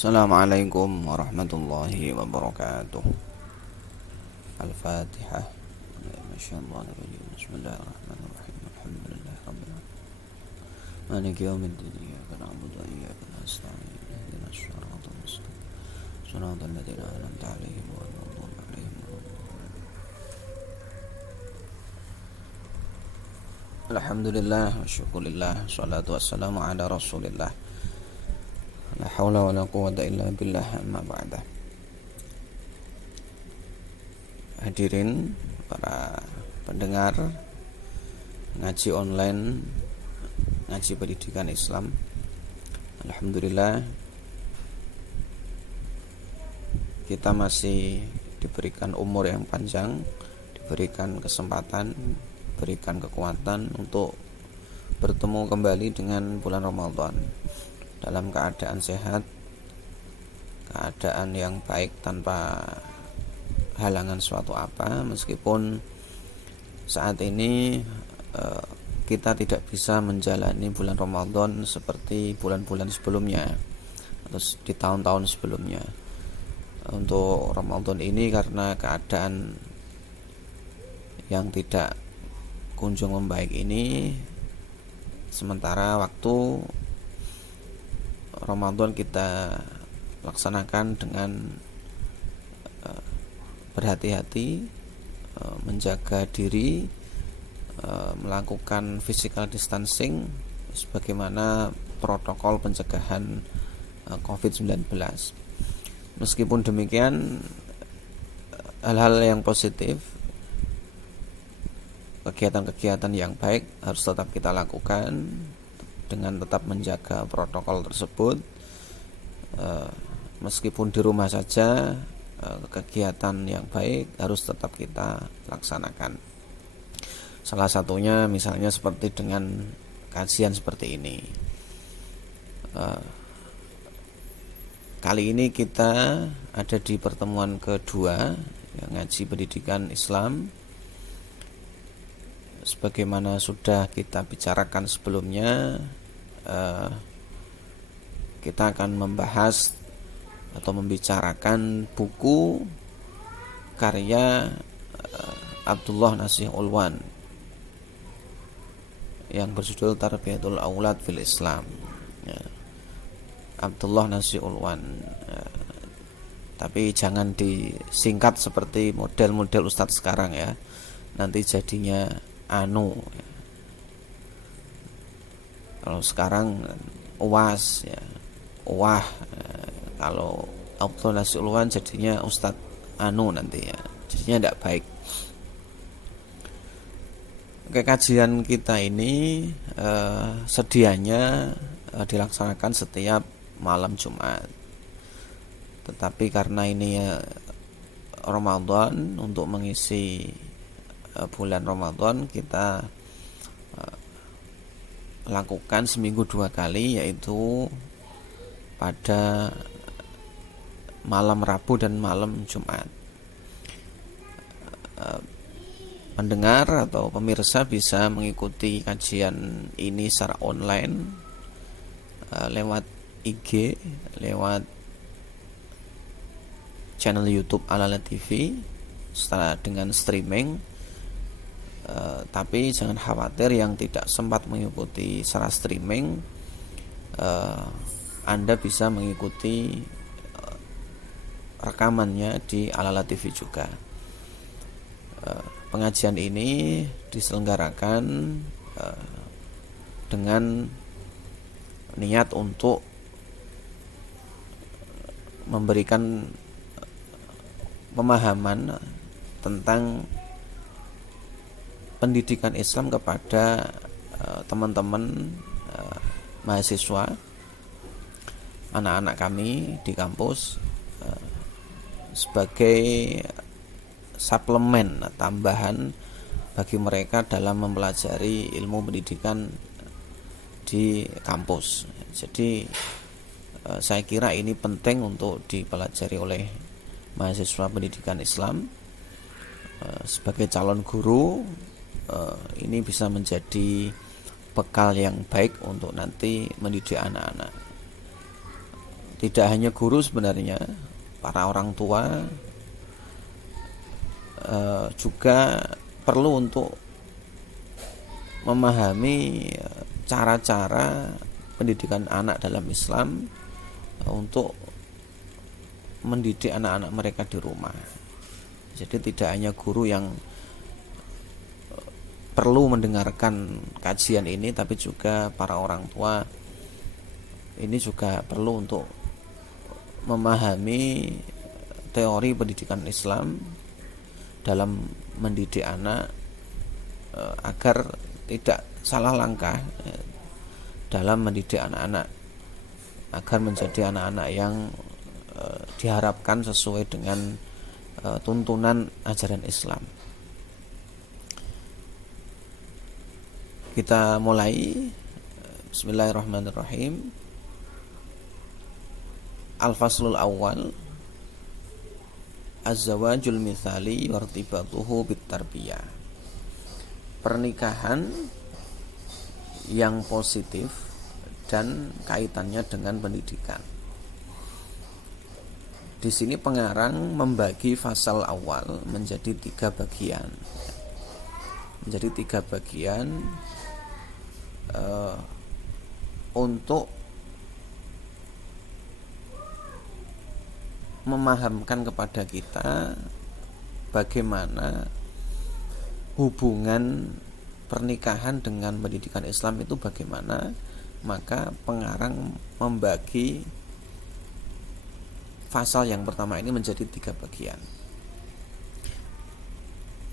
Assalamualaikum warahmatullahi wabarakatuh. Al-Fatihah. Masyaallah. Bismillahirrahmanirrahim. Alhamdulillahirabbil alamin. Maliki yaumiddin. Iyyaka na'budu wa iyyaka nasta'in. Ihdinas siratal mustaqim. Shiratal ladzina an'amta 'alaihim ghairil maghdubi 'alaihim waladdallin. Alhamdulillah wa syukurillah. Shalatu wassalamu ala Rasulillah. La haula wala quwwata illa billah, amma ba'da. Hadirin para pendengar ngaji online, ngaji pendidikan Islam. Alhamdulillah kita masih diberikan umur yang panjang, diberikan kesempatan, diberikan kekuatan untuk bertemu kembali dengan bulan Ramadan dalam keadaan sehat, keadaan yang baik tanpa halangan suatu apa, meskipun saat ini kita tidak bisa menjalani bulan Ramadan seperti bulan-bulan sebelumnya atau di tahun-tahun sebelumnya. Untuk Ramadan ini karena keadaan yang tidak kunjung membaik ini, sementara waktu Ramadan kita laksanakan dengan berhati-hati, menjaga diri, melakukan physical distancing sebagaimana protokol pencegahan COVID-19. Meskipun demikian, hal-hal yang positif, kegiatan-kegiatan yang baik harus tetap kita lakukan dengan tetap menjaga protokol tersebut. Meskipun di rumah saja, kegiatan yang baik harus tetap kita laksanakan. Salah satunya misalnya seperti dengan kajian seperti ini. Kali ini kita ada di pertemuan kedua yang ngaji pendidikan Islam. Sebagaimana sudah kita bicarakan sebelumnya, kita akan membahas atau membicarakan buku karya Abdullah Nasih Ulwan yang berjudul Tarbiyatul Aulad fil Islam. Abdullah Nasih Ulwan, tapi jangan disingkat seperti model-model ustadz sekarang ya, nanti jadinya kalau sekarang UAS ya, kalau Abdullah Nasih Ulwan jadinya Ustadz nanti ya, jadinya tidak baik. Kajian kita ini sedianya dilaksanakan setiap malam Jumat, tetapi karena ini Ramadan, untuk mengisi bulan Ramadan kita lakukan seminggu 2 kali, yaitu pada malam Rabu dan malam Jumat. Pendengar atau pemirsa bisa mengikuti kajian ini secara online lewat IG, lewat channel YouTube Alala TV setelah dengan streaming. Tapi jangan khawatir yang tidak sempat mengikuti secara streaming, Anda bisa mengikuti rekamannya di Alala TV juga. Pengajian ini diselenggarakan dengan niat untuk memberikan pemahaman tentang pendidikan Islam kepada teman-teman mahasiswa, anak-anak kami di kampus, sebagai suplemen, tambahan bagi mereka dalam mempelajari ilmu pendidikan di kampus. Jadi saya kira ini penting untuk dipelajari oleh mahasiswa pendidikan Islam. Sebagai calon guru, ini bisa menjadi bekal yang baik untuk nanti mendidik anak-anak. Tidak hanya guru, sebenarnya para orang tua juga perlu untuk memahami cara-cara pendidikan anak dalam Islam untuk mendidik anak-anak mereka di rumah. Jadi tidak hanya guru yang perlu mendengarkan kajian ini, tapi juga para orang tua ini juga perlu untuk memahami teori pendidikan Islam dalam mendidik anak agar tidak salah langkah dalam mendidik anak-anak, agar menjadi anak-anak yang diharapkan sesuai dengan tuntunan ajaran Islam. Kita mulai. Bismillahirrahmanirrahim. Al-faslul awal, az-zawajul mithali wartibatuhu bitarbiyah. Pernikahan yang positif dan kaitannya dengan pendidikan. Di sini pengarang membagi fasal awal menjadi 3 bagian. Untuk memahamkan kepada kita bagaimana hubungan pernikahan dengan pendidikan Islam itu bagaimana, maka pengarang membagi pasal yang pertama ini menjadi 3 bagian.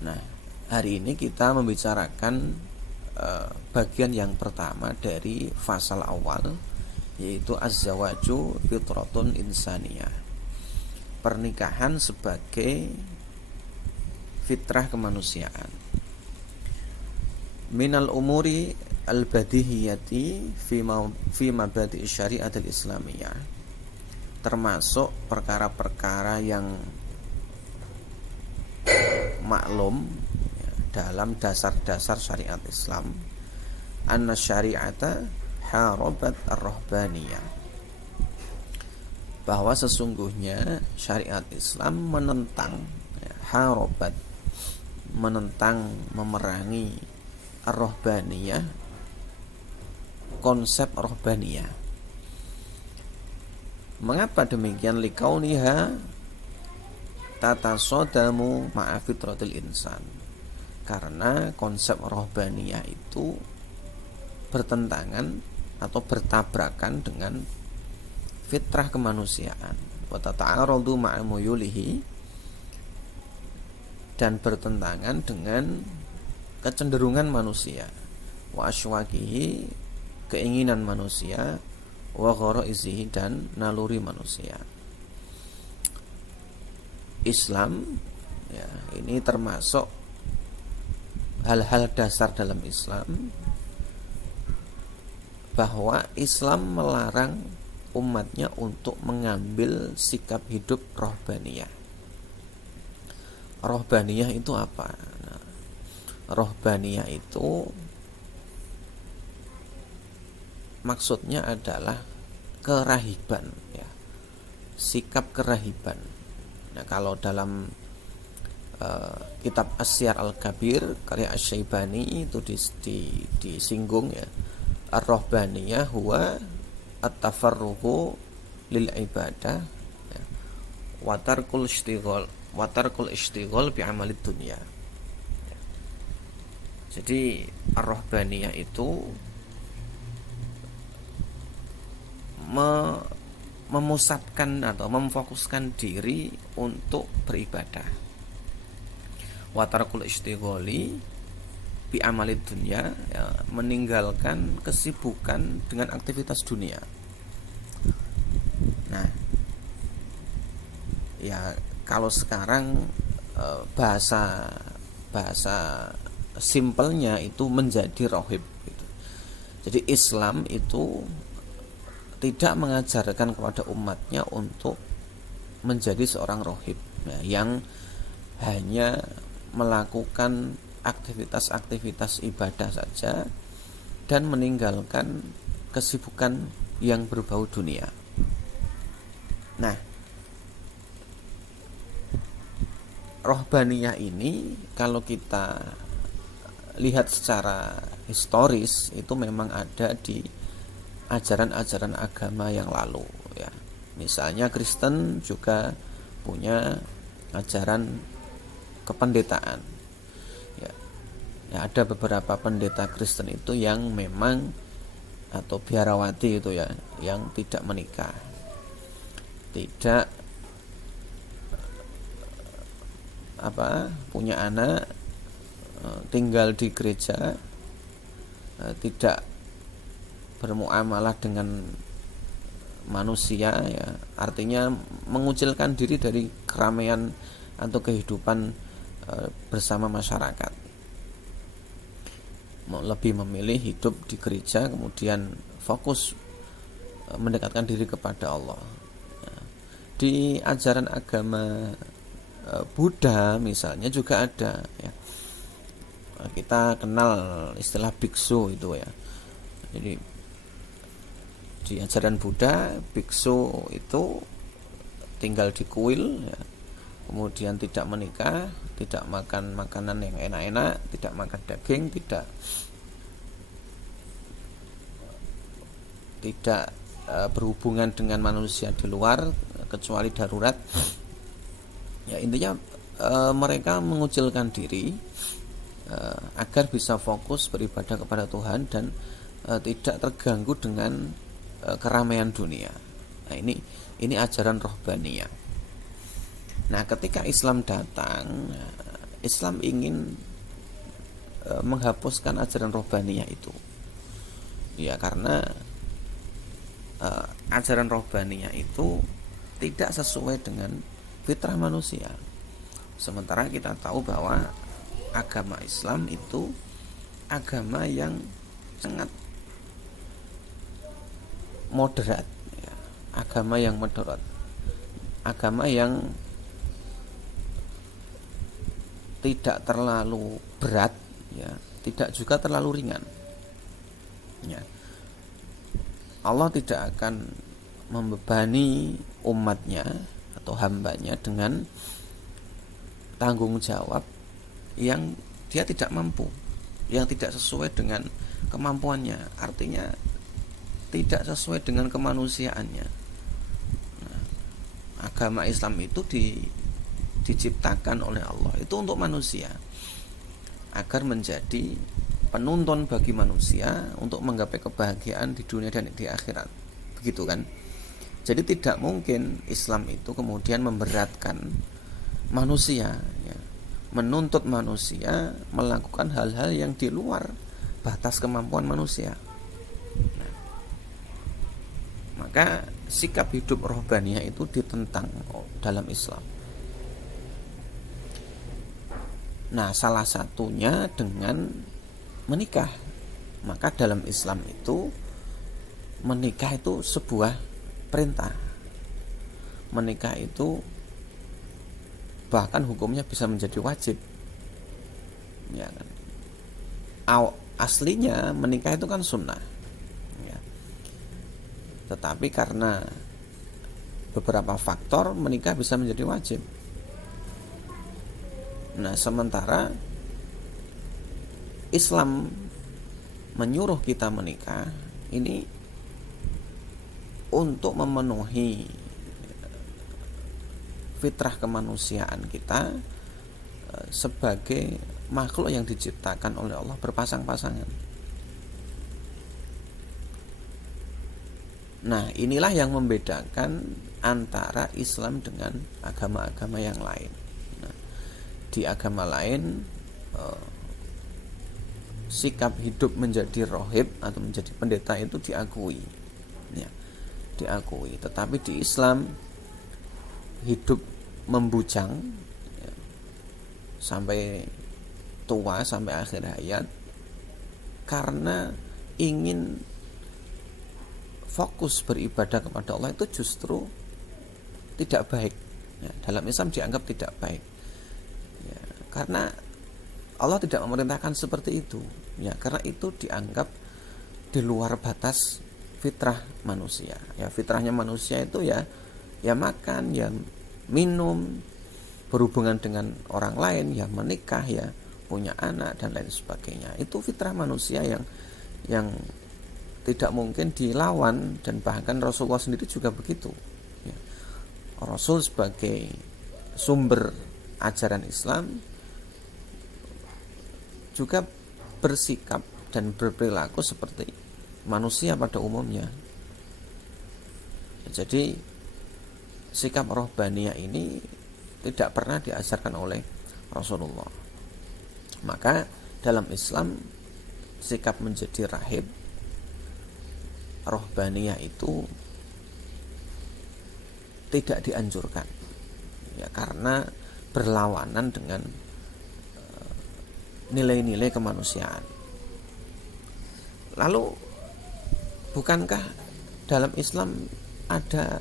Nah, hari ini kita membicarakan bagian yang pertama dari pasal awal, yaitu az-zawaju fitratun insaniyah. Pernikahan sebagai fitrah kemanusiaan. Minal umuri al-badihiyati fi mabadi syariat al-islamiyah. Termasuk perkara-perkara yang maklum dalam dasar-dasar syariat Islam, anna syari'ata harabat ar-rahbaniyah, bahwa sesungguhnya syariat Islam menentang harabat, menentang, memerangi ar-rahbaniyah, konsep rahbaniyah. Mengapa demikian? Likauniha tatasodamu ma'a fitratil insan. Karena konsep rahbaniyah itu bertentangan atau bertabrakan dengan fitrah kemanusiaan. Wa tata'aradu ma'a muyulihi, dan bertentangan dengan kecenderungan manusia. Wa asywaqihi, keinginan manusia. Wa gharaizihi, dan naluri manusia. Islam ini termasuk hal-hal dasar dalam Islam, bahwa Islam melarang umatnya untuk mengambil sikap hidup rahbaniyah. Rahbaniyah itu apa? Nah, rahbaniyah itu maksudnya adalah kerahiban, sikap kerahiban. Nah, kalau dalam kitab As-Siyar Al-Kabir karya Asy-Syaibani itu disinggung ar-rahbaniyah huwa at-tafarruhu lil ibadah wa tarkul ishtighal bi amalid dunya. Jadi ar-rahbaniyah itu memusatkan atau memfokuskan diri untuk beribadah. Watarkul istigholi bi amalid dunya, meninggalkan kesibukan dengan aktivitas dunia. Nah, kalau sekarang bahasa simpelnya itu menjadi rohib gitu. Jadi Islam itu tidak mengajarkan kepada umatnya untuk menjadi seorang rohib yang hanya melakukan aktivitas-aktivitas ibadah saja dan meninggalkan kesibukan yang berbau dunia. Nah, rohbaniyah ini kalau kita lihat secara historis itu memang ada di ajaran-ajaran agama yang lalu ya. Misalnya Kristen juga punya ajaran kependetaan ya. Ya, ada beberapa pendeta Kristen itu yang memang atau biarawati itu ya, yang tidak menikah, tidak punya anak, tinggal di gereja, tidak bermuamalah dengan manusia ya, artinya mengucilkan diri dari keramaian atau kehidupan bersama masyarakat, lebih memilih hidup di gereja, kemudian fokus mendekatkan diri kepada Allah. Di ajaran agama Buddha misalnya juga ada ya. Kita kenal istilah biksu itu ya. Jadi di ajaran Buddha, biksu itu tinggal di kuil ya. Kemudian tidak menikah, tidak makan makanan yang enak-enak, tidak makan daging, tidak berhubungan dengan manusia di luar kecuali darurat. Ya, intinya mereka mengucilkan diri agar bisa fokus beribadah kepada Tuhan dan tidak terganggu dengan keramaian dunia. Nah, ini ajaran rohbaniyah. Nah, ketika Islam datang, Islam ingin menghapuskan ajaran rohbaniyah itu. Ya, karena ajaran rohbaniyah itu tidak sesuai dengan fitrah manusia. Sementara kita tahu bahwa agama Islam itu agama yang sangat moderat ya. Agama yang moderat, agama yang tidak terlalu berat ya, tidak juga terlalu ringan ya. Allah tidak akan membebani umatnya atau hambanya dengan tanggung jawab yang dia tidak mampu, yang tidak sesuai dengan kemampuannya, artinya tidak sesuai dengan kemanusiaannya. Nah, agama Islam itu diciptakan oleh Allah itu untuk manusia, agar menjadi penuntun bagi manusia untuk menggapai kebahagiaan di dunia dan di akhirat, begitu kan? Jadi tidak mungkin Islam itu kemudian memberatkan manusia ya, menuntut manusia melakukan hal-hal yang di luar batas kemampuan manusia. Nah, maka sikap hidup rohbaniyah itu ditentang dalam Islam. Nah, salah satunya dengan menikah. Maka dalam Islam itu menikah itu sebuah perintah. Menikah itu bahkan hukumnya bisa menjadi wajib. Ya kan? Aslinya menikah itu kan sunnah. Ya. Tetapi karena beberapa faktor menikah bisa menjadi wajib. Nah, sementara Islam menyuruh kita menikah ini untuk memenuhi fitrah kemanusiaan kita sebagai makhluk yang diciptakan oleh Allah berpasang-pasangan. Nah, inilah yang membedakan antara Islam dengan agama-agama yang lain. Nah, di agama lain sikap hidup menjadi rohib atau menjadi pendeta itu diakui ya, diakui. Tetapi di Islam hidup membujang ya, sampai tua, sampai akhir hayat, karena ingin fokus beribadah kepada Allah itu justru tidak baik ya, dalam Islam dianggap tidak baik ya, karena Allah tidak memerintahkan seperti itu ya, karena itu dianggap di luar batas fitrah manusia ya. Fitrahnya manusia itu ya ya makan, ya minum, berhubungan dengan orang lain, ya menikah, ya punya anak dan lain sebagainya. Itu fitrah manusia yang tidak mungkin dilawan, dan bahkan Rasulullah sendiri juga begitu. Ya. Rasul sebagai sumber ajaran Islam juga bersikap dan berperilaku seperti manusia pada umumnya. Jadi sikap rohbaniyah ini tidak pernah diajarkan oleh Rasulullah. Maka dalam Islam sikap menjadi rahib rohbaniyah itu tidak dianjurkan, ya, karena berlawanan dengan nilai-nilai kemanusiaan. Lalu bukankah dalam Islam ada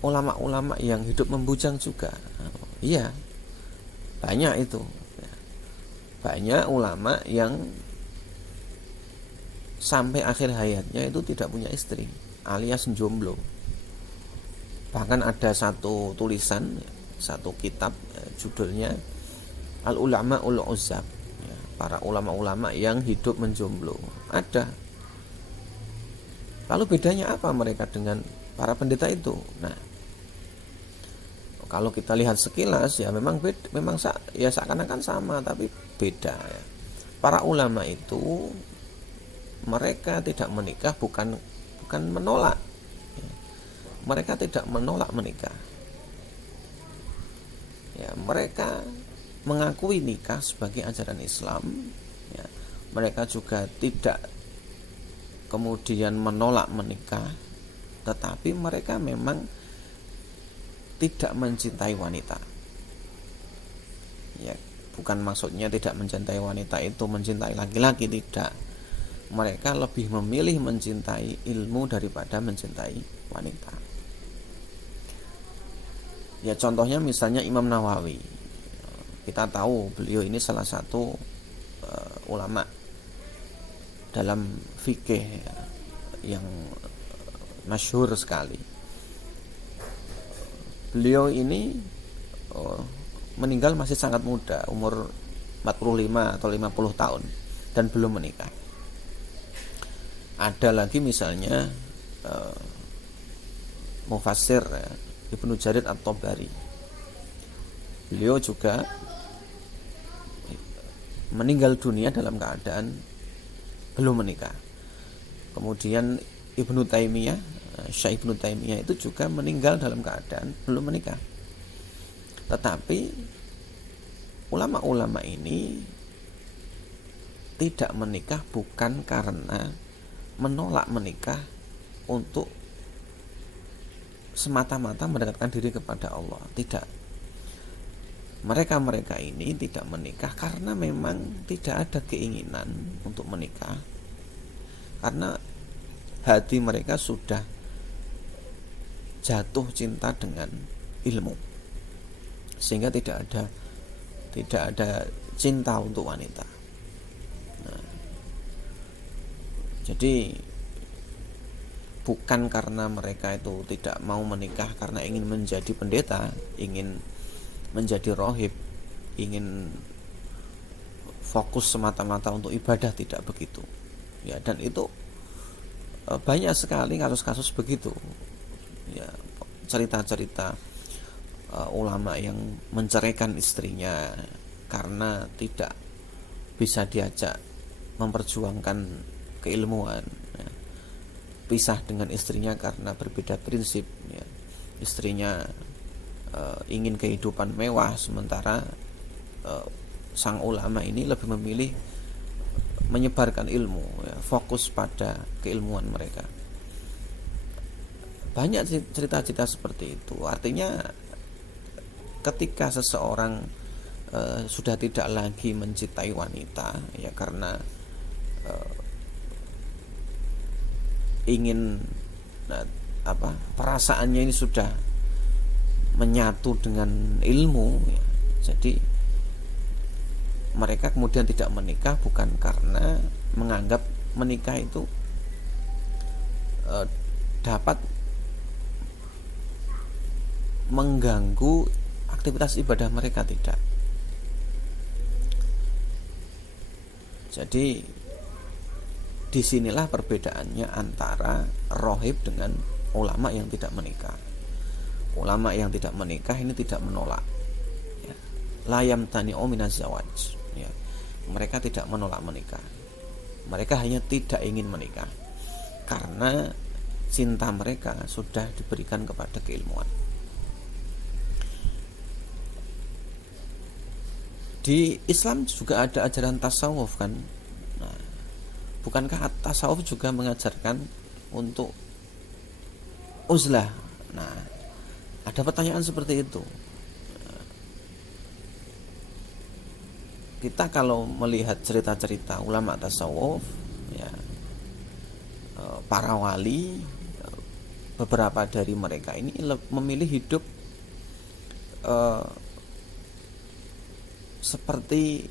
ulama-ulama yang hidup membujang juga? Iya, banyak itu. Banyak ulama yang sampai akhir hayatnya itu tidak punya istri, alias jomblo. Bahkan ada satu tulisan, satu kitab, judulnya Al-Ulama Ul-Uzzab, ya, para ulama-ulama yang hidup menjomblo. Ada. Lalu bedanya apa mereka dengan para pendeta itu? Nah, kalau kita lihat sekilas ya memang ya seakan-akan sama, tapi beda ya. Para ulama itu mereka tidak menikah bukan menolak. Ya. Mereka tidak menolak menikah. Ya, mereka mengakui nikah sebagai ajaran Islam. Ya. Mereka juga tidak kemudian menolak menikah, tetapi mereka memang tidak mencintai wanita. Ya, bukan maksudnya tidak mencintai wanita itu mencintai laki-laki, tidak. Mereka lebih memilih mencintai ilmu daripada mencintai wanita. Ya, contohnya misalnya Imam Nawawi. Kita tahu beliau ini salah satu ulama dalam fikih yang masyhur sekali. Beliau ini meninggal masih sangat muda, umur 45 atau 50 tahun, dan belum menikah. Ada lagi misalnya mufassir Ibnu Jarir At-Tabari. Beliau juga meninggal dunia dalam keadaan belum menikah. Kemudian Ibnu Taimiyah, Syekh Ibnu Taimiyah itu juga meninggal dalam keadaan belum menikah. Tetapi ulama-ulama ini tidak menikah bukan karena menolak menikah untuk semata-mata mendekatkan diri kepada Allah. Tidak. Mereka ini tidak menikah karena memang tidak ada keinginan untuk menikah, karena hati mereka sudah jatuh cinta dengan ilmu, sehingga tidak ada cinta untuk wanita. Nah, jadi bukan karena mereka itu tidak mau menikah karena ingin menjadi pendeta, ingin menjadi rohib, ingin fokus semata-mata untuk ibadah, tidak begitu. Ya, dan itu banyak sekali kasus-kasus begitu. Ya, cerita-cerita ulama yang menceraikan istrinya karena tidak bisa diajak memperjuangkan keilmuan. Ya. Pisah dengan istrinya karena berbeda prinsip. Ya. Istrinya ingin kehidupan mewah, sementara sang ulama ini lebih memilih menyebarkan ilmu, ya, fokus pada keilmuan mereka. Banyak cerita-cerita seperti itu. Artinya ketika seseorang sudah tidak lagi mencintai wanita, ya karena ingin perasaannya ini sudah menyatu dengan ilmu, ya. Jadi mereka kemudian tidak menikah bukan karena menganggap menikah itu dapat mengganggu aktivitas ibadah mereka, tidak. Jadi disinilah perbedaannya antara rohib dengan ulama yang tidak menikah. Ulama yang tidak menikah ini tidak menolak, ya. La yamtani'u minaz zawaj, ya. Mereka tidak menolak menikah. Mereka hanya tidak ingin menikah karena cinta mereka sudah diberikan kepada keilmuan. Di Islam juga ada ajaran tasawuf kan. Nah, bukankah tasawuf juga mengajarkan untuk uzlah? Nah, ada pertanyaan seperti itu. Kita kalau melihat cerita-cerita ulama tasawuf, ya, para wali, beberapa dari mereka ini memilih hidup seperti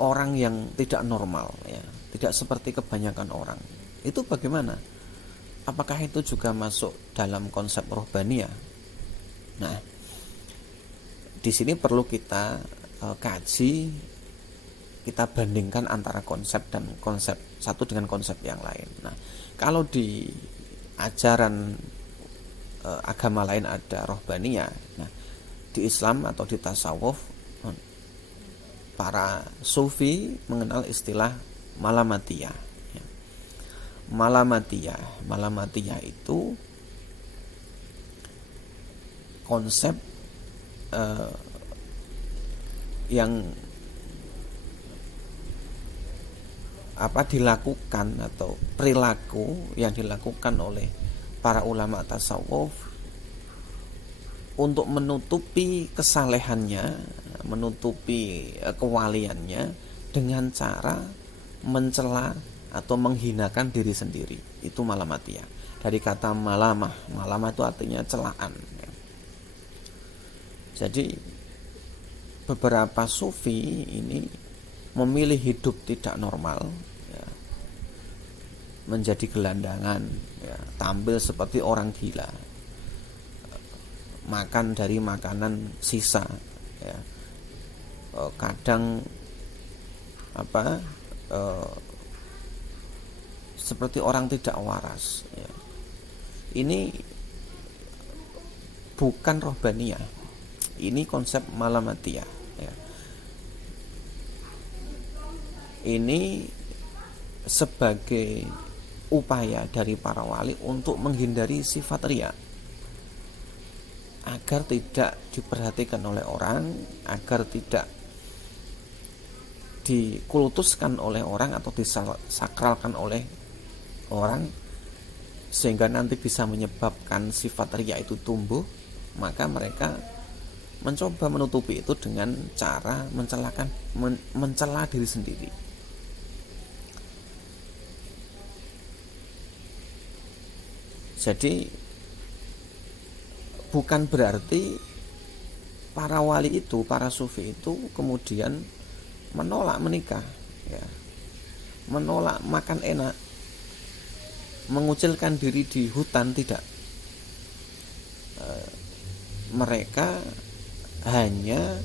orang yang tidak normal, ya, tidak seperti kebanyakan orang. Itu bagaimana? Apakah itu juga masuk dalam konsep rohbaniyah? Nah, di sini perlu kita kaji, kita bandingkan antara konsep dan konsep satu dengan konsep yang lain. Nah, kalau di ajaran agama lain ada rohbaniyah, nah di Islam atau di tasawuf para sufi mengenal istilah malamatiyah. Malamatiyah itu konsep yang dilakukan atau perilaku yang dilakukan oleh para ulama tasawuf untuk menutupi kesalehannya, menutupi kewaliannya dengan cara mencela atau menghinakan diri sendiri. Itu malamatiyah. Dari kata malamah itu artinya celaan. Jadi beberapa sufi ini memilih hidup tidak normal, ya, menjadi gelandangan, ya, tampil seperti orang gila, makan dari makanan sisa, ya, kadang seperti orang tidak waras, ya. Ini bukan rohbaniyah, ini konsep malamatiyah, ya. Ini sebagai upaya dari para wali untuk menghindari sifat riya, agar tidak diperhatikan oleh orang, agar tidak dikultuskan oleh orang atau disakralkan oleh orang, sehingga nanti bisa menyebabkan sifat riya itu tumbuh. Maka mereka mencoba menutupi itu dengan cara mencela diri sendiri. Jadi bukan berarti para wali itu, para sufi itu kemudian menolak menikah, ya, menolak makan enak, mengucilkan diri di hutan, tidak. Mereka hanya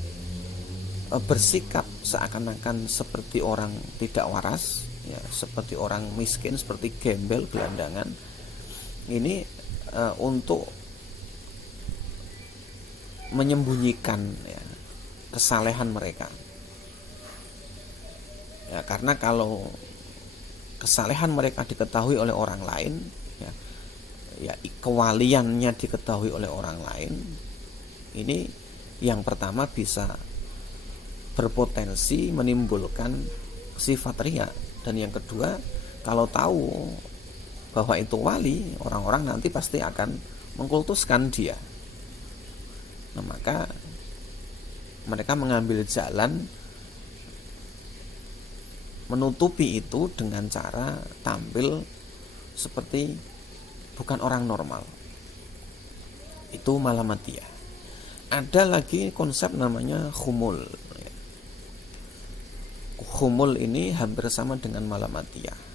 bersikap seakan-akan seperti orang tidak waras, ya, seperti orang miskin, seperti gembel, gelandangan. Ini untuk menyembunyikan, ya, kesalehan mereka. Ya, karena kalau kesalehan mereka diketahui oleh orang lain, ya, kewaliannya diketahui oleh orang lain, ini yang pertama bisa berpotensi menimbulkan sifat riya, dan yang kedua, kalau tahu bahwa itu wali, orang-orang nanti pasti akan mengkultuskan dia. Nah, maka mereka mengambil jalan menutupi itu dengan cara tampil seperti bukan orang normal. Itu malamatiyah. Ada lagi konsep namanya khumul. Khumul ini hampir sama dengan malamatiyah.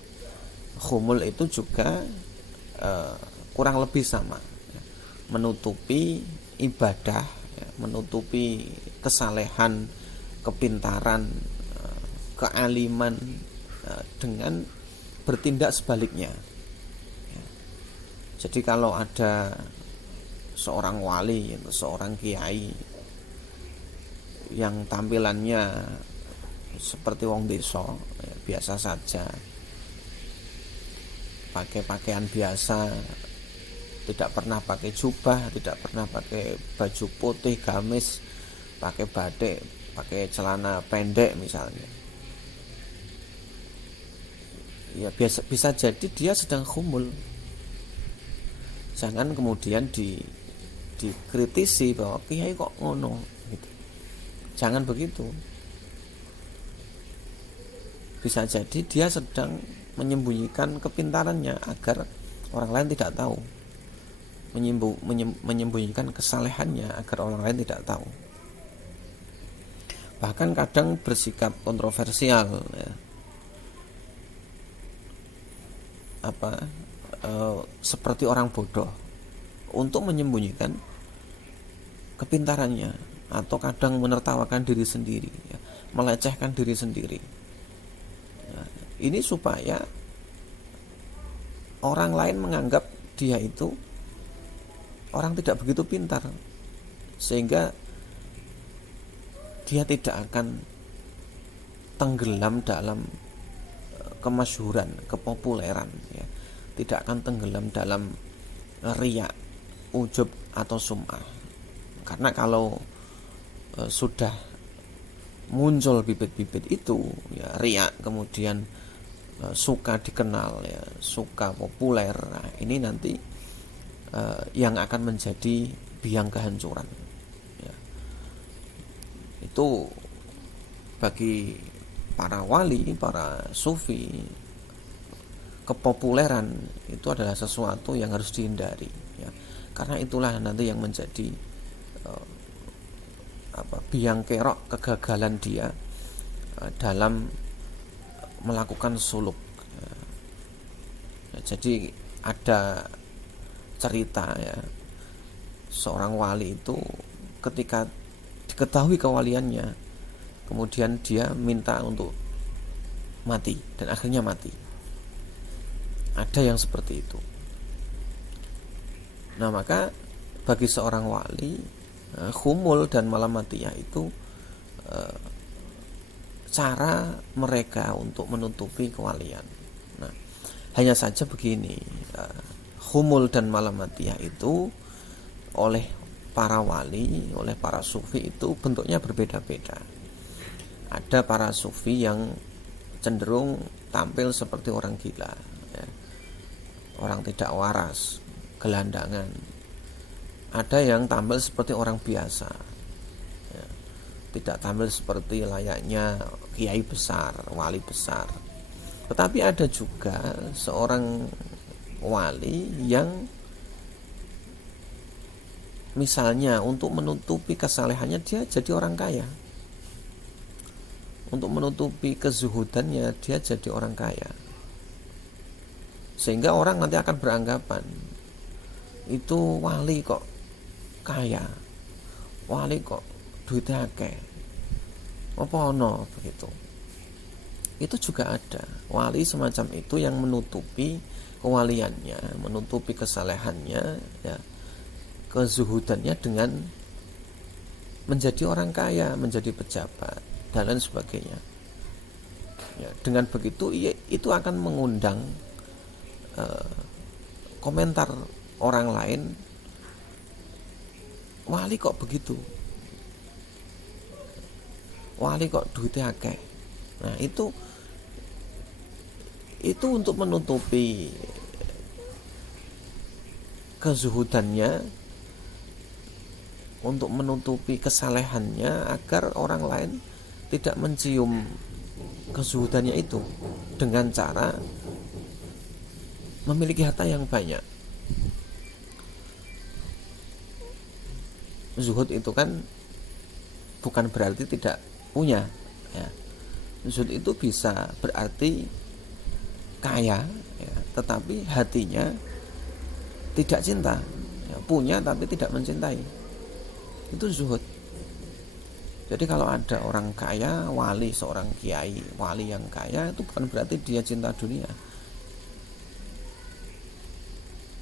Khumul itu juga kurang lebih sama, menutupi ibadah, ya, menutupi kesalehan, kepintaran, kealiman, dengan bertindak sebaliknya. Ya. Jadi kalau ada seorang wali atau seorang kiai yang tampilannya seperti wong desa, ya, biasa saja, pakai pakaian biasa, tidak pernah pakai jubah, tidak pernah pakai baju putih gamis, pakai batik, pakai celana pendek misalnya, ya bisa jadi dia sedang khumul. Jangan kemudian dikritisi bahwa kiai kok ngono gitu. Jangan begitu. Bisa jadi dia sedang menyembunyikan kepintarannya agar orang lain tidak tahu, menyembunyikan kesalehannya agar orang lain tidak tahu. Bahkan kadang bersikap kontroversial, ya. Seperti orang bodoh untuk menyembunyikan kepintarannya, atau kadang menertawakan diri sendiri, ya, melecehkan diri sendiri. Ini supaya orang lain menganggap dia itu orang tidak begitu pintar, sehingga dia tidak akan tenggelam dalam kemasyhuran, kepopuleran, ya. Tidak akan tenggelam dalam riya, ujub atau sum'ah. Karena kalau sudah muncul bibit-bibit itu, ya, riya, kemudian suka dikenal, ya, suka populer, nah, ini nanti yang akan menjadi biang kehancuran, ya. Itu bagi para wali, para sufi, kepopuleran itu adalah sesuatu yang harus dihindari, ya. Karena itulah nanti yang menjadi biang kerok kegagalan dia dalam melakukan suluk. Jadi ada cerita, ya, seorang wali itu ketika diketahui kewaliannya, kemudian dia minta untuk mati dan akhirnya mati. Ada yang seperti itu. Nah, maka bagi seorang wali, khumul dan malamatiyah itu cara mereka untuk menutupi kewalian. Nah, hanya saja begini, khumul dan malamatiyah itu oleh para wali, oleh para sufi itu bentuknya berbeda-beda. Ada para sufi yang cenderung tampil seperti orang gila, ya, orang tidak waras, gelandangan. Ada yang tampil seperti orang biasa, ya, tidak tampil seperti layaknya kiai besar, wali besar. Tetapi ada juga seorang wali yang misalnya untuk menutupi kesalehannya dia jadi orang kaya, untuk menutupi kezuhudannya dia jadi orang kaya, sehingga orang nanti akan beranggapan itu wali kok kaya, wali kok duitnya akeh, apa ono begitu. Itu juga ada wali semacam itu yang menutupi kewaliannya, menutupi kesalehannya, ya, kezuhudannya dengan menjadi orang kaya, menjadi pejabat dan lain sebagainya, ya. Dengan begitu itu akan mengundang komentar orang lain, wali kok begitu, wali kok duitnya akeh. Nah, itu untuk menutupi kezuhudannya, untuk menutupi kesalehannya, agar orang lain tidak mencium kezuhudannya itu dengan cara memiliki harta yang banyak. Zuhud itu kan bukan berarti tidak punya, ya. Zuhud itu bisa berarti kaya, ya, tetapi hatinya tidak cinta, ya, punya tapi tidak mencintai, itu zuhud. Jadi kalau ada orang kaya, wali, seorang kiai, wali yang kaya, itu bukan berarti dia cinta dunia.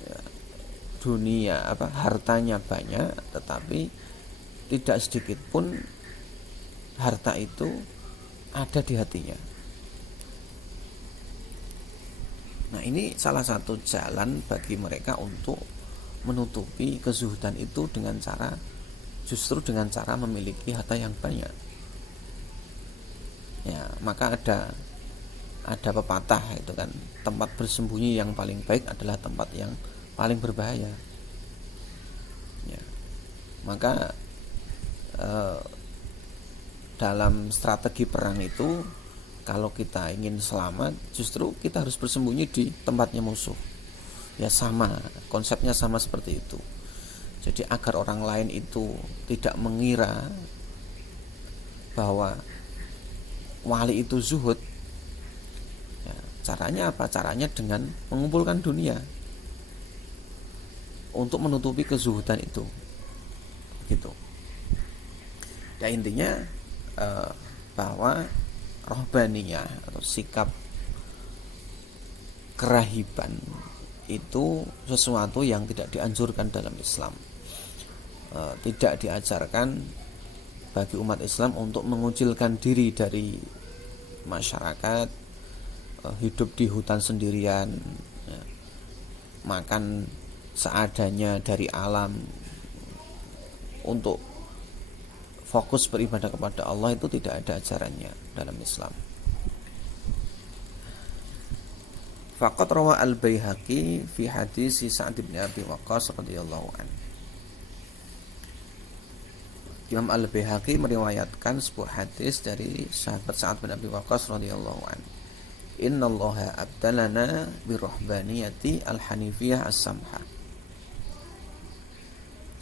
Ya, dunia hartanya banyak, tetapi tidak sedikit pun harta itu ada di hatinya. Nah, ini salah satu jalan bagi mereka untuk menutupi kezuhudan itu dengan cara memiliki harta yang banyak. Ya, maka ada pepatah itu kan, tempat bersembunyi yang paling baik adalah tempat yang paling berbahaya. Ya, maka dalam strategi perang itu, kalau kita ingin selamat, justru kita harus bersembunyi di tempatnya musuh. Ya, sama, konsepnya sama seperti itu. Jadi agar orang lain itu tidak mengira bahwa wali itu zuhud, ya, caranya apa? Caranya dengan mengumpulkan dunia untuk menutupi kezuhudan itu, gitu. Ya, intinya bahwa rohbaniyah atau sikap kerahiban itu sesuatu yang tidak dianjurkan dalam Islam. Tidak diajarkan bagi umat Islam untuk mengucilkan diri dari masyarakat, hidup di hutan sendirian, ya, makan seadanya dari alam, untuk fokus beribadah kepada Allah, itu tidak ada ajarannya dalam Islam. Faqad rawa al-Baihaqi fi hadis Sa'd bin Abi Waqqas radhiyallahu anhu. Imam al-Baihaqi meriwayatkan sebuah hadis dari sahabat Sa'd bin Abi Waqqas radhiyallahu anhu. Innallaha abdalana birahbaniyati al-hanifiyah as-samha.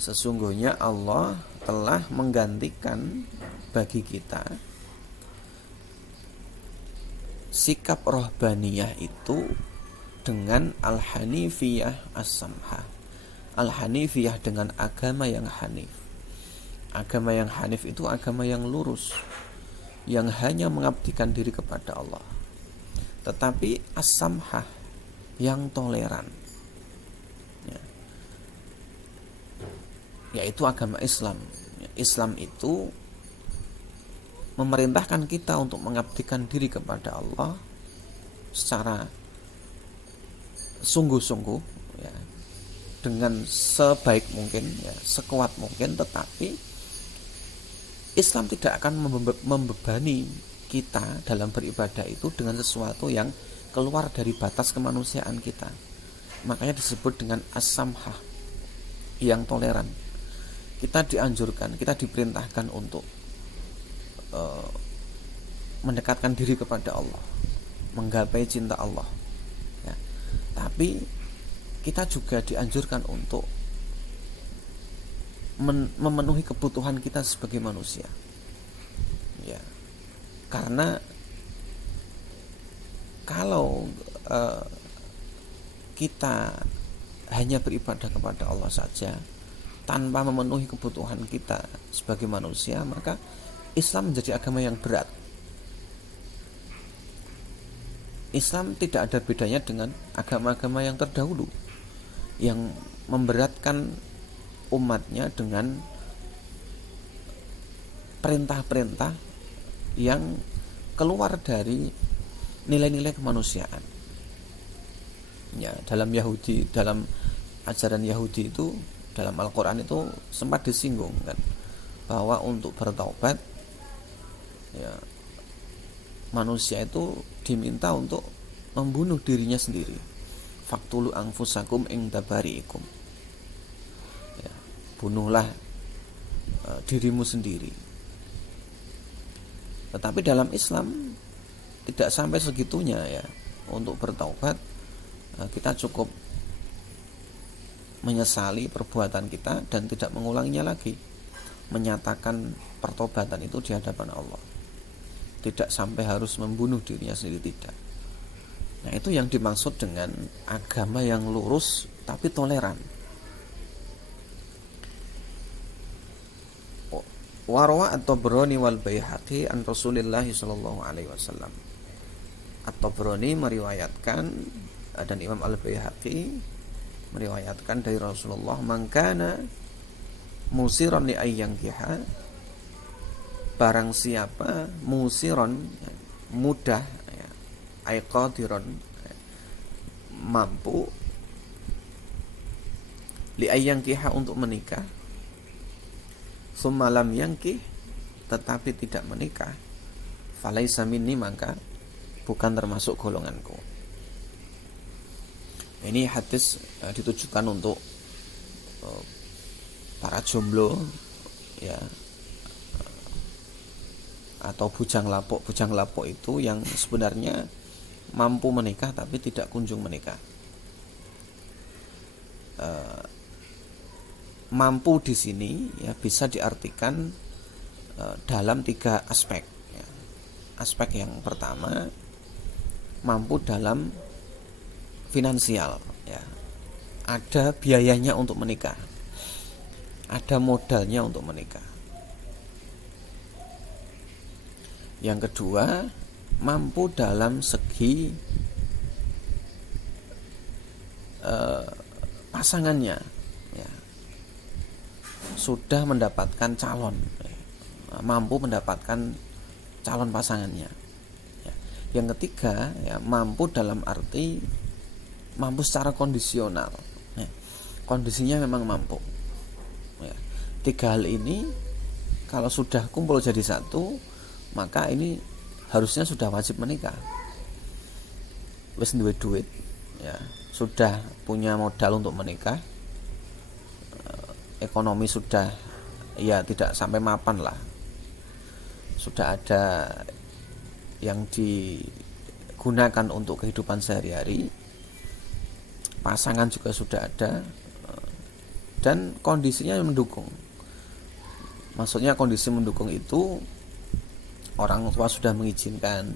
Sesungguhnya Allah telah menggantikan bagi kita sikap rohbaniyah itu dengan al-hanifiyah as-samha. Al-hanifiyah dengan agama yang hanif. Agama yang hanif itu agama yang lurus, yang hanya mengabdikan diri kepada Allah. Tetapi as-samha, yang toleran, yaitu agama Islam. Islam itu memerintahkan kita untuk mengabdikan diri kepada Allah secara sungguh-sungguh, ya, dengan sebaik mungkin, ya, sekuat mungkin. Tetapi Islam tidak akan membebani kita dalam beribadah itu dengan sesuatu yang keluar dari batas kemanusiaan kita. Makanya disebut dengan as-samhah, yang toleran. Kita dianjurkan, kita diperintahkan untuk mendekatkan diri kepada Allah, menggapai cinta Allah, ya. Tapi kita juga dianjurkan untuk memenuhi kebutuhan kita sebagai manusia, ya. Karena kalau kita hanya beribadah kepada Allah saja tanpa memenuhi kebutuhan kita sebagai manusia, maka Islam menjadi agama yang berat. Islam tidak ada bedanya dengan agama-agama yang terdahulu, yang memberatkan umatnya dengan perintah-perintah yang keluar dari nilai-nilai kemanusiaan. Ya, dalam ajaran Yahudi itu, dalam Al-Quran itu sempat disinggung kan, bahwa untuk bertaubat, ya, manusia itu diminta untuk membunuh dirinya sendiri. Faktulu anfusakum inda bari'ikum, ya, bunuhlah dirimu sendiri. Tetapi dalam Islam tidak sampai segitunya, ya. Untuk bertaubat, kita cukup menyesali perbuatan kita dan tidak mengulanginya lagi, menyatakan pertobatan itu di hadapan Allah. Tidak sampai harus membunuh dirinya sendiri, tidak. Nah, itu yang dimaksud dengan agama yang lurus tapi toleran. Warwa at-Tabrani wal Baihaqi an Rasulillah sallallahu alaihi wasallam. At-Tabrani meriwayatkan dan Imam Al-Baihaqi meriwayatkan dari Rasulullah, mangkana musiran li ayyankiha, barang siapa musiron mudah ya, aiqadiron mampu, li ayyankiha untuk menikah, summa lam yankih tetapi tidak menikah, falaisa minni maka bukan termasuk golonganku. Ini hadis ditujukan untuk para jomblo ya, atau bujang lapuk. Bujang lapuk itu yang sebenarnya mampu menikah tapi tidak kunjung menikah. Mampu di sini ya bisa diartikan dalam 3 aspek ya. Aspek yang pertama, mampu dalam finansial ya, ada biayanya untuk menikah, ada modalnya untuk menikah. Yang kedua, mampu dalam segi pasangannya ya, sudah mendapatkan calon ya, mampu mendapatkan calon pasangannya ya. Yang ketiga ya, mampu dalam arti mampu secara kondisional ya, kondisinya memang mampu ya. 3 hal ini kalau sudah kumpul jadi satu, maka ini harusnya sudah wajib menikah. Wis duwe duit ya, sudah punya modal untuk menikah, ekonomi sudah ya tidak sampai mapan lah, sudah ada yang digunakan untuk kehidupan sehari-hari, pasangan juga sudah ada, dan kondisinya mendukung. Maksudnya kondisi mendukung itu orang tua sudah mengizinkan,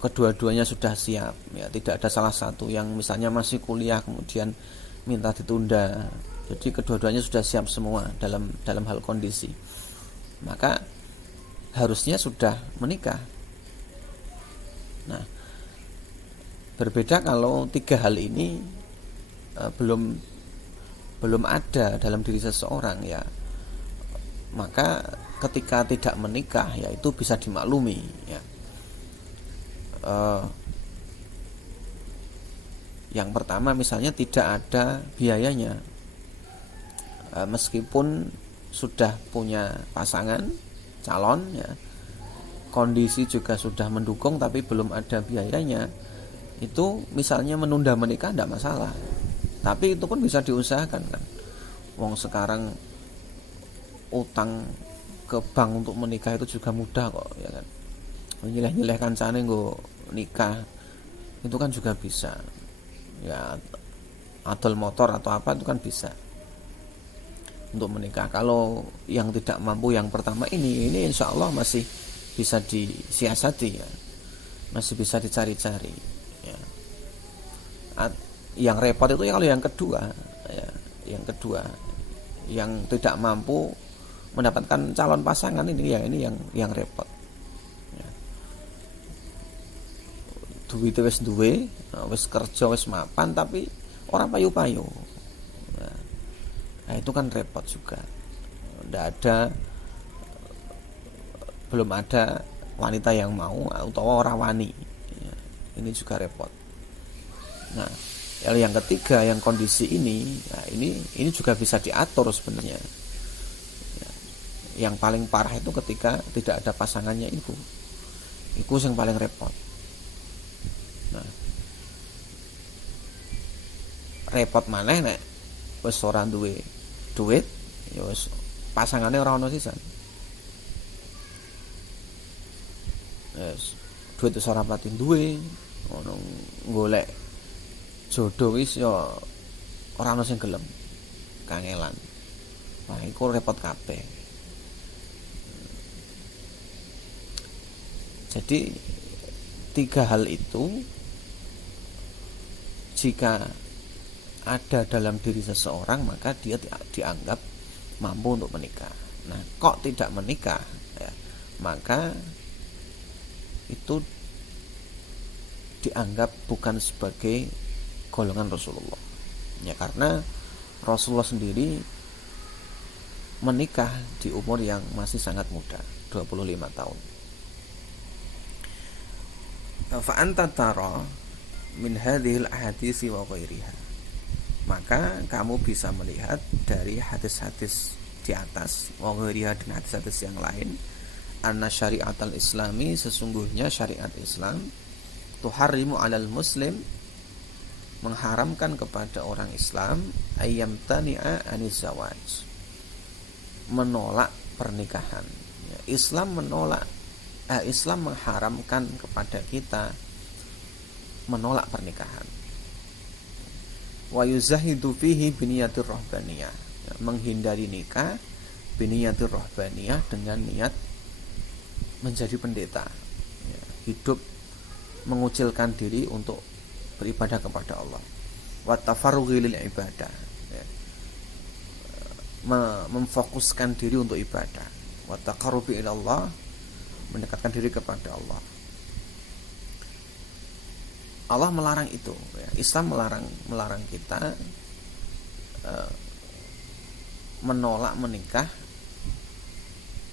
kedua-duanya sudah siap ya, tidak ada salah satu yang misalnya masih kuliah kemudian minta ditunda. Jadi kedua-duanya sudah siap semua dalam hal kondisi, maka harusnya sudah menikah. Nah, berbeda kalau 3 hal ini belum ada dalam diri seseorang ya, maka ketika tidak menikah ya itu bisa dimaklumi ya. Yang pertama misalnya tidak ada biayanya, meskipun sudah punya pasangan calon ya, kondisi juga sudah mendukung tapi belum ada biayanya, itu misalnya menunda menikah tidak masalah, tapi itu pun bisa diusahakan kan. Wong sekarang utang ke bank untuk menikah itu juga mudah kok ya kan, nyileh-nyileh kancane nggo nikah itu kan juga bisa ya, adol motor atau apa itu kan bisa untuk menikah. Kalau yang tidak mampu yang pertama ini insya Allah masih bisa disiasati ya, masih bisa dicari-cari ya. Yang repot itu ya kalau yang kedua ya, yang tidak mampu mendapatkan calon pasangan ini yang repot ya. Duit wis duwe, wis kerja wis mapan tapi orang payu-payu ya. Nah itu kan repot juga. Belum ada wanita yang mau atau orang wani ya. Ini juga repot. Nah, yang ketiga yang kondisi ini ya, ini juga bisa diatur sebenarnya ya. Yang paling parah itu ketika tidak ada pasangannya, itu yang paling repot. Nah, repot maneh nek wis ora duwe duit ya wis pasangane ora ono sisan. Yes, duit wis ora pati duwe, ono golek jodoh wis ya ora ono sing gelem, kangelan. Wah, iku repot kabeh. Jadi 3 hal itu jika ada dalam diri seseorang maka dia dianggap mampu untuk menikah. Nah, kok tidak menikah, ya, maka itu dianggap bukan sebagai golongan Rasulullah. Ya, karena Rasulullah sendiri menikah di umur yang masih sangat muda, 25 tahun. Fa anta tara min hadhil ahadits wa ghairiha. Maka kamu bisa melihat dari hadis-hadis di atas, wa ghairiha, dan hadis-hadis yang lain, anna syariatul islami, sesungguhnya syariat Islam, tuharrimu 'alal muslim, mengharamkan kepada orang Islam, ayyam tani'a aniz zawaj, menolak pernikahan. Islam mengharamkan kepada kita menolak pernikahan. Wa yuzahidu fihi biniyatir rahbaniyah, menghindari nikah biniyatir rahbaniyah, dengan niat menjadi pendeta, hidup mengucilkan diri untuk beribadah kepada Allah. Wa tafarrughi lil ibadah, memfokuskan diri untuk ibadah. Wa taqarrubi ila Allah, mendekatkan diri kepada Allah. Allah melarang itu, ya. Islam melarang kita menolak menikah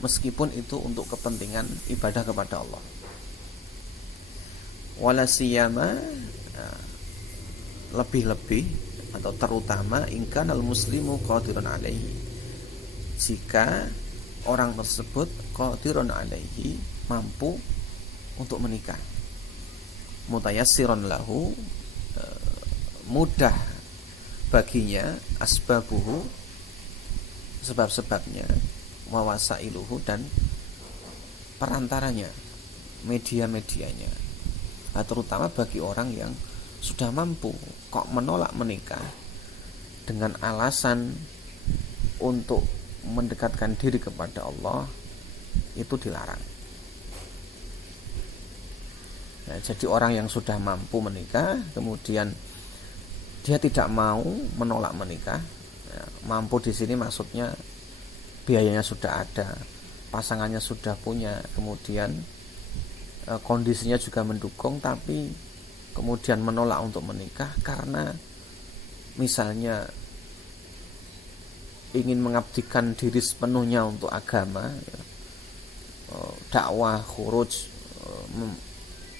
meskipun itu untuk kepentingan ibadah kepada Allah. Wala siyama, lebih-lebih atau terutama ingkan al muslimu qadirun alaihi, jika orang tersebut qadirun alaihi, mampu untuk menikah, mutayassiron lahu, mudah baginya, asbabuhu, sebab-sebabnya, wawasailuhu, dan perantaranya, media-medianya. Terutama bagi orang yang sudah mampu, kok menolak menikah dengan alasan untuk mendekatkan diri kepada Allah, itu dilarang. Nah, jadi orang yang sudah mampu menikah, kemudian dia tidak mau menolak menikah, ya, mampu di sini maksudnya biayanya sudah ada, pasangannya sudah punya, kemudian kondisinya juga mendukung, tapi kemudian menolak untuk menikah karena misalnya ingin mengabdikan diri sepenuhnya untuk agama, ya, dakwah, khuruj,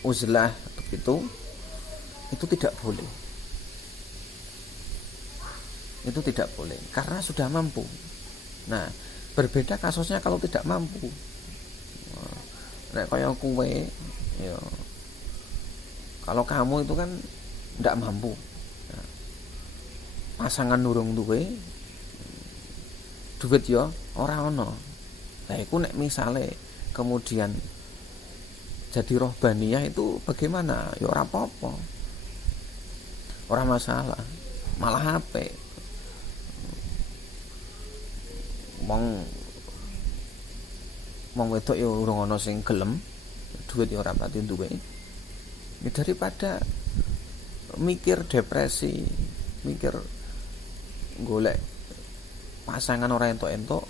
uzlah, begitu, itu tidak boleh. Itu tidak boleh karena sudah mampu. Nah, berbeda kasusnya kalau tidak mampu. Nek kaya kowe, ya, kalau kamu itu kan tidak mampu, ya, pasangan durung duwe duit ya ora ono. Lah iku nek misale kemudian jadi rohbaniyah itu bagaimana? Ya ora apa-apa, ora masalah, malah apik. Wong wedok ya urung ana sing gelem, duit ya ora pati duwe. Ya daripada mikir depresi, mikir golek pasangan ora entuk-entuk,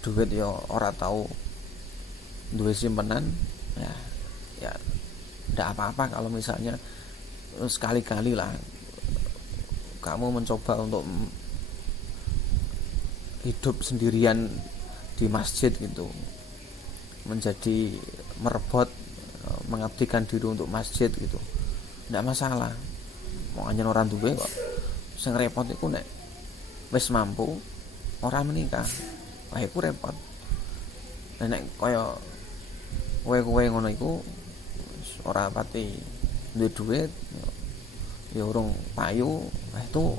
duit ya ora tahu duwe simpenan, ya ndak apa-apa kalau misalnya sekali-kali lah kamu mencoba untuk hidup sendirian di masjid gitu, menjadi merebot, mengabdikan diri untuk masjid gitu, ndak masalah. Mau anjen orang duwe kok, sing repot iku nek wis mampu ora menikah, wah iku repot. Nek kaya kowe ngono iku ora pati duwe duit, ya urung payu, wah itu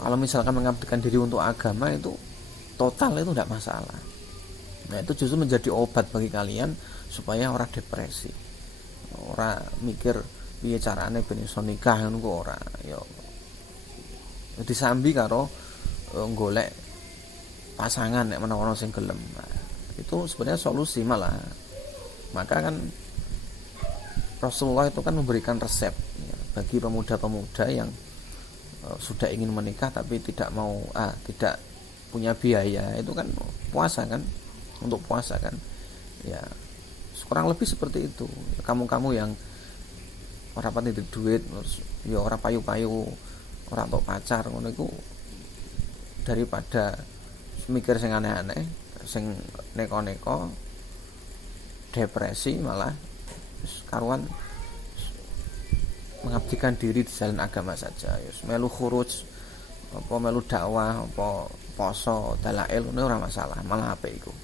kalau misalkan mengabdikan diri untuk agama itu total, itu tidak masalah. Nah, itu justru menjadi obat bagi kalian supaya orang depresi, orang mikir piye carane ben iso nikah ngono kok ora, ya disambi karo golek pasangan nek menawa sing gelem. Nah, itu sebenarnya solusi malah. Maka kan Rasulullah itu kan memberikan resep, ya, bagi pemuda-pemuda yang sudah ingin menikah tapi tidak punya biaya itu kan puasa kan, untuk puasa kan ya, kurang lebih seperti itu. Kamu yang orang pati duit ya orang payu-payu, orang tok pacar ngono iku, daripada mikir sing aneh-aneh, sing neko-neko, depresi, malah karuan mengabdikan diri di jalan agama saja. Melu khuruj apa melu dakwah apa poso dalail ini ora masalah, malah apik iku.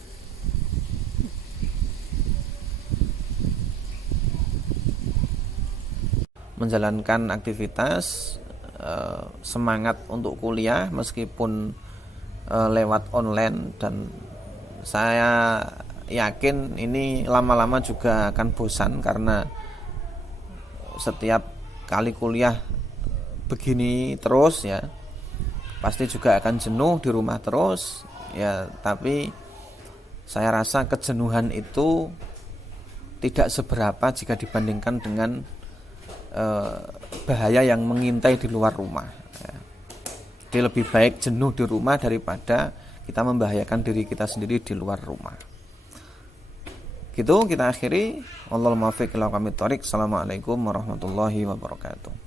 Menjalankan aktivitas, semangat untuk kuliah meskipun lewat online, dan saya yakin ini lama-lama juga akan bosan karena setiap kali kuliah begini terus ya pasti juga akan jenuh di rumah terus ya. Tapi saya rasa kejenuhan itu tidak seberapa jika dibandingkan dengan bahaya yang mengintai di luar rumah ya. Jadi lebih baik jenuh di rumah daripada kita membahayakan diri kita sendiri di luar rumah. Gitu kita akhiri. Wallahul muwaffiq ila aqwamit thoriq. Assalamualaikum warahmatullahi wabarakatuh.